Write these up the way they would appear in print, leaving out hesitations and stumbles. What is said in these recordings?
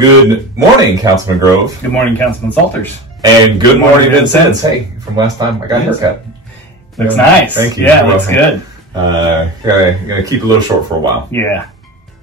Good morning, Councilman Grove. Good morning, Councilman Salters. And good morning, Vincennes. Hey, from last time I got a haircut. Looks nice. Thank you. Yeah, looks good. Gonna keep it a little short for a while. Yeah,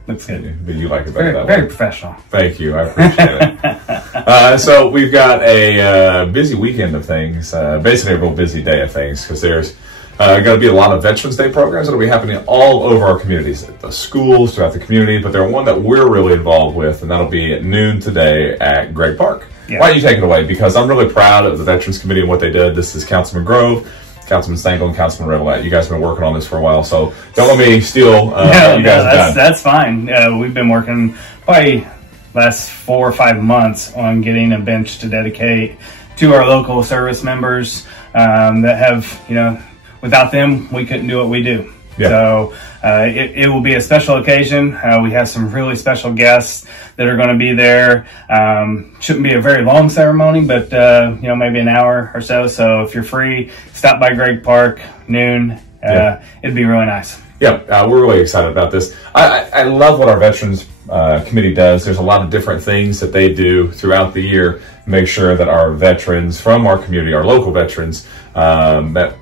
looks good. But you like it better that way. Very professional. Thank you. I appreciate it. So we've got a busy weekend of things, basically a real busy day of things, because there's going to be a lot of Veterans Day programs that will be happening all over our communities, at the schools, throughout the community, but there's one that we're really involved with, and that'll be at noon today at Gregg Park. Yeah. Why don't you take it away? Because I'm really proud of the Veterans Committee and what they did. This is Councilman Grove, Councilman Stengel, and Councilman Revelette. You guys have been working on this for a while, so don't let me steal what you guys have done. That's fine. We've been working probably last 4 or 5 months on getting a bench to dedicate to our local service members that have, without them, we couldn't do what we do. Yeah. So it will be a special occasion. We have some really special guests that are going to be there. Shouldn't be a very long ceremony, but maybe an hour or so. So if you're free, stop by Gregg Park, noon. It'd be really nice. Yeah, we're really excited about this. I love what our Veterans Committee does. There's a lot of different things that they do throughout the year to make sure that our veterans from our community, our local veterans, that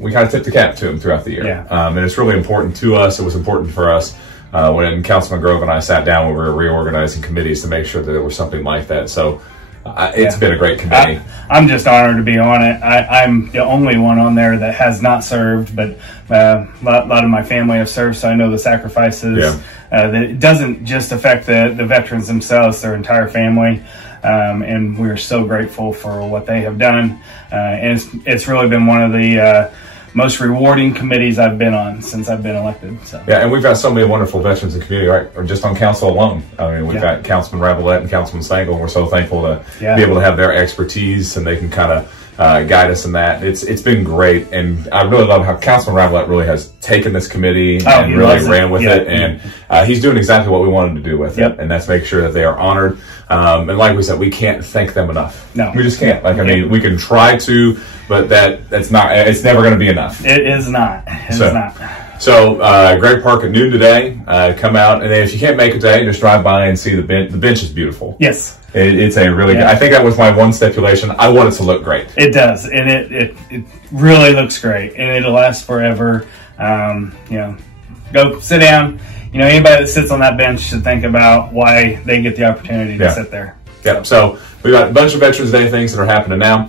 we kind of tip the cap to them throughout the year. Yeah. And it's really important to us. It was important for us when Councilman Grove and I sat down when we were reorganizing committees to make sure that there was something like that. So it's been a great committee. I'm just honored to be on it. I'm the only one on there that has not served, but a lot of my family have served, so I know the sacrifices. Yeah. That it doesn't just affect the veterans themselves, their entire family. And we're so grateful for what they have done. And it's really been one of the most rewarding committees I've been on since I've been elected. So. Yeah, and we've got so many wonderful veterans in the community, right? Or just on council alone. I mean, we've got Councilman Revelette and Councilman Stengel. We're so thankful to be able to have their expertise, and they can kind of guide us in that. It's been great, and I really love how Councilman Revelette really has taken this committee and really ran with it, and he's doing exactly what we wanted to do with it, and that's make sure that they are honored. And like we said, we can't thank them enough. No, we just can't. I mean, we can try to, but it's never going to be enough. It is not. It is not. So Gregg Park at noon today. Come out, and then if you can't make it today, just drive by and see the bench. The bench is beautiful. Yes. It's a really good. I think that was my one stipulation. I want it to look great. It does, and it really looks great, and it'll last forever. Go sit down. Anybody that sits on that bench should think about why they get the opportunity to sit there. Yeah. So we got a bunch of Veterans Day things that are happening now.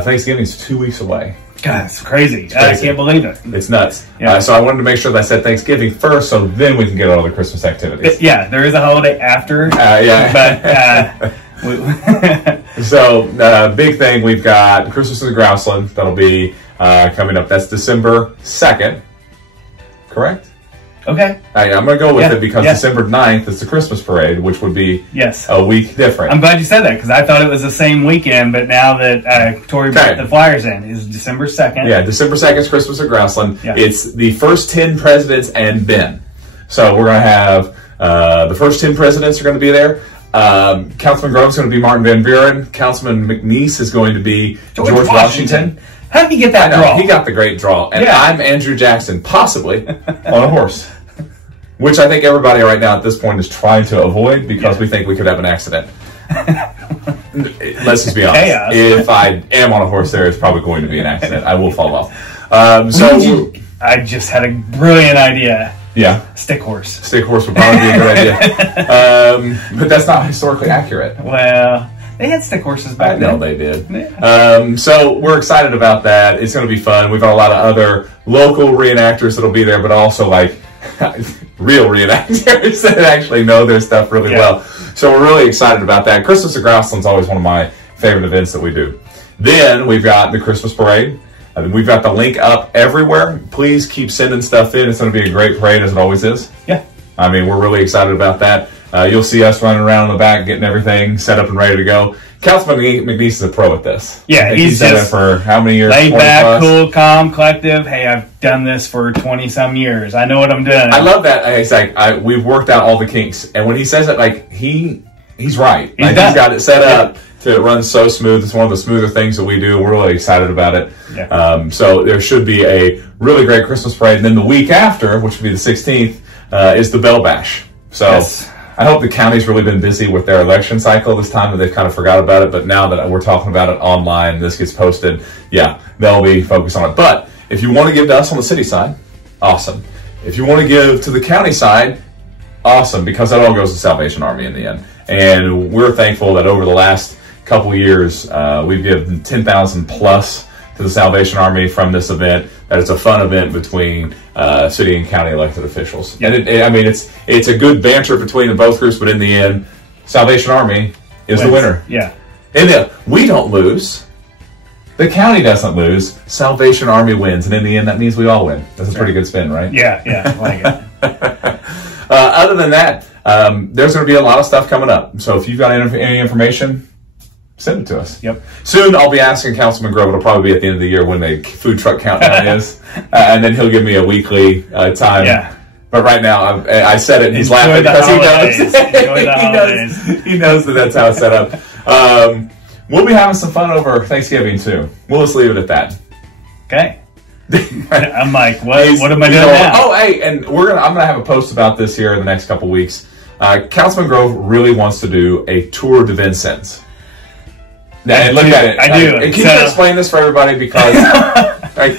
Thanksgiving's 2 weeks away. God, it's crazy. I can't believe it. It's nuts. Yeah. So I wanted to make sure that I said Thanksgiving first, so then we can get all the Christmas activities. Yeah, there is a holiday after. So big thing, we've got Christmas in the Grouseland. That'll be coming up. That's December 2nd. Correct? Okay. I'm going to go with it because December 9th is the Christmas parade, which would be a week different. I'm glad you said that because I thought it was the same weekend, but now that Tori put the flyers in, is December 2nd. Yeah, December 2nd is Christmas at Grouseland. Yeah. It's the first 10 presidents and Ben. So we're going to have the first 10 presidents are going to be there. Councilman Grove is going to be Martin Van Buren. Councilman McNeese is going to be George Washington. How did he get that draw? He got the great draw. And I'm Andrew Jackson, possibly on a horse. Which I think everybody right now at this point is trying to avoid because we think we could have an accident. Let's just be honest. Chaos. If I am on a horse, there is probably going to be an accident. I will fall off. I just had a brilliant idea. Yeah. Stick horse. Stick horse would probably be a good idea. But that's not historically accurate. Well, they had stick horses back then. No, they did. Yeah. So we're excited about that. It's going to be fun. We've got a lot of other local reenactors that'll be there, but also like real reenactors that actually know their stuff really well. So we're really excited about that. Christmas at Grouseland's always one of my favorite events that we do. Then we've got the Christmas parade. We've got the link up everywhere. Please keep sending stuff in. It's going to be a great parade as it always is. Yeah. I mean, we're really excited about that. You'll see us running around in the back, getting everything set up and ready to go. Councilman McNeese is a pro at this. Yeah, he's done it for how many years? Laid back, cool, calm, collective. Hey, I've done this for 20-some years. I know what I'm doing. I love that. It's like we've worked out all the kinks, and when he says it, like he's right. He's got it set up to run so smooth. It's one of the smoother things that we do. We're really excited about it. Yeah. So there should be a really great Christmas parade, and then the week after, which would be the 16th, is the Bell Bash. So I hope the county's really been busy with their election cycle this time, that they've kind of forgot about it. But now that we're talking about it online, this gets posted, yeah, they'll be focused on it. But if you want to give to us on the city side, awesome. If you want to give to the county side, awesome, because that all goes to Salvation Army in the end. And we're thankful that over the last couple of years, we've given 10,000 plus to the Salvation Army from this event. That it's a fun event between city and county elected officials. Yep. And I mean, it's a good banter between the both groups, but in the end, Salvation Army is the winner. Yeah. And we don't lose. The county doesn't lose. Salvation Army wins. And in the end, that means we all win. That's a pretty good spin, right? Yeah, I like it. Other than that, there's going to be a lot of stuff coming up. So if you've got any information, send it to us. Yep. Soon I'll be asking Councilman Grove. It'll probably be at the end of the year when the food truck countdown is. And then he'll give me a weekly time. Yeah. But right now, I said it and he's laughing because he knows that that's how it's set up. We'll be having some fun over Thanksgiving too. We'll just leave it at that. Okay. I'm like, what am I doing now? Oh, hey, and I'm gonna have a post about this here in the next couple weeks. Councilman Grove really wants to do a tour de Vincennes. Now, look at it. I do. And can you explain this for everybody? Because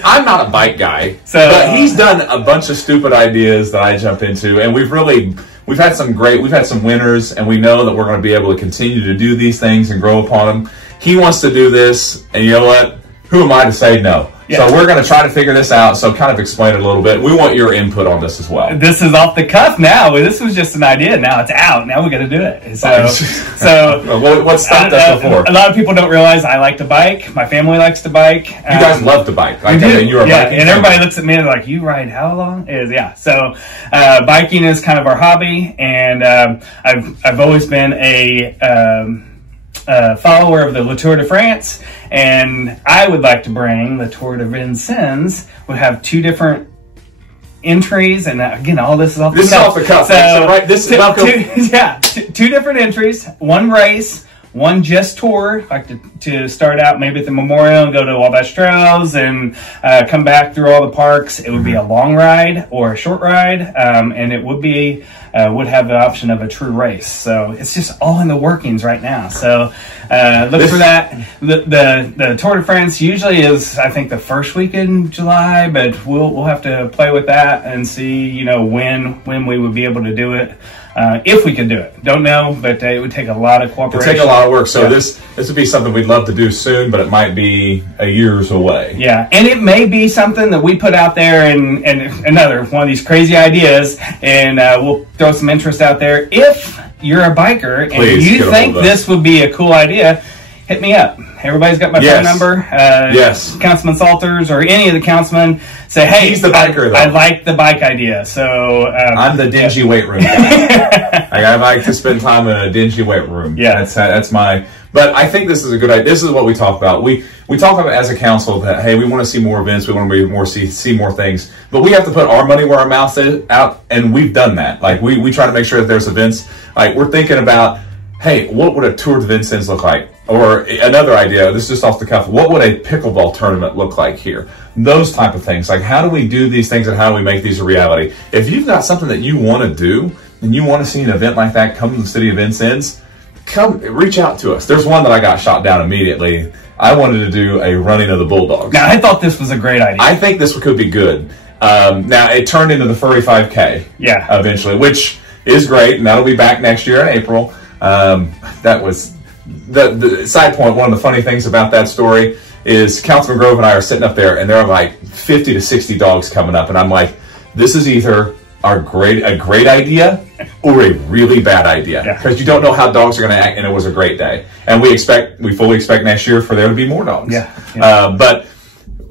I'm not a bike guy, but he's done a bunch of stupid ideas that I jump into, and we've had some winners, and we know that we're going to be able to continue to do these things and grow upon them. He wants to do this, and you know what? Who am I to say no? Yeah. So we're going to try to figure this out. So kind of explain it a little bit. We want your input on this as well. This is off the cuff now. This was just an idea. Now it's out. Now we got to do it. So what stopped us before? A lot of people don't realize I like to bike. My family likes to bike. You guys love to bike. You're a biking and everybody looks at me and like, you ride how long? So biking is kind of our hobby, and I've always been a follower of the Le Tour de France, and I would like to bring the Tour de Vincennes. Would have two different entries, and again, all this is off the cuff. This is off the cuff. So right, this is two different entries, one race, one just tour. Like to start out maybe at the Memorial, go to Wabash Trails, and come back through all the parks. It would be a long ride or a short ride, and it would have the option of a true race. So it's just all in the workings right now. So look for that. The Tour de France usually is, I think, the first week in July, but we'll have to play with that and see, when we would be able to do it. If we could do it. Don't know, but it would take a lot of cooperation. It would take a lot of work. So this would be something we'd love to do soon, but it might be a years away. Yeah, and it may be something that we put out there and another one of these crazy ideas, and we'll throw some interest out there. If you're a biker and you think this would be a cool idea, hit me up. Everybody's got my phone number. Councilman Salters or any of the councilmen say, hey, he's the biker, though. I like the bike idea. So I'm the dingy weight room guy. I like to spend time in a dingy weight room. Yeah, that's my. But I think this is a good idea. This is what we talk about. We talk about as a council that, hey, we want to see more events. We want to see more things. But we have to put our money where our mouth is out, and we've done that. Like we try to make sure that there's events. Like we're thinking about, hey, what would a Tour de Vincennes look like? Or another idea, this is just off the cuff, what would a pickleball tournament look like here? Those type of things. Like, how do we do these things and how do we make these a reality? If you've got something that you want to do and you want to see an event like that come to the city of Vincennes, reach out to us. There's one that I got shot down immediately. I wanted to do a running of the Bulldogs. Now, I thought this was a great idea. I think this could be good. Now, it turned into the Furry 5K eventually, which is great, and that'll be back next year in April. That was the side point. One of the funny things about that story is Councilman Grove and I are sitting up there, and there are like 50 to 60 dogs coming up, and I'm like, this is either a great idea or a really bad idea, because you don't know how dogs are going to act. And it was a great day, and we fully expect next year for there to be more dogs. But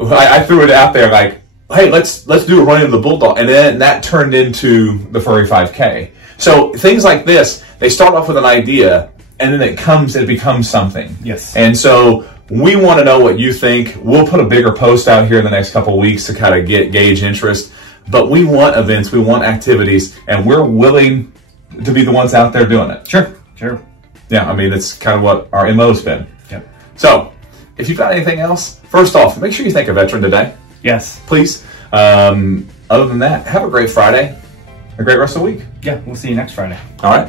I threw it out there like, hey, let's do a running of the Bulldog, and then that turned into the Furry 5K. So things like this, they start off with an idea, and then it becomes something. Yes. And so we want to know what you think. We'll put a bigger post out here in the next couple of weeks to kind of gauge interest. But we want events, we want activities, and we're willing to be the ones out there doing it. Sure. Yeah, I mean, it's kind of what our MO's been. Yep. So, if you've got anything else, first off, make sure you thank a veteran today. Yes. Please. Other than that, have a great Friday. A great rest of the week. Yeah, we'll see you next Friday. All right.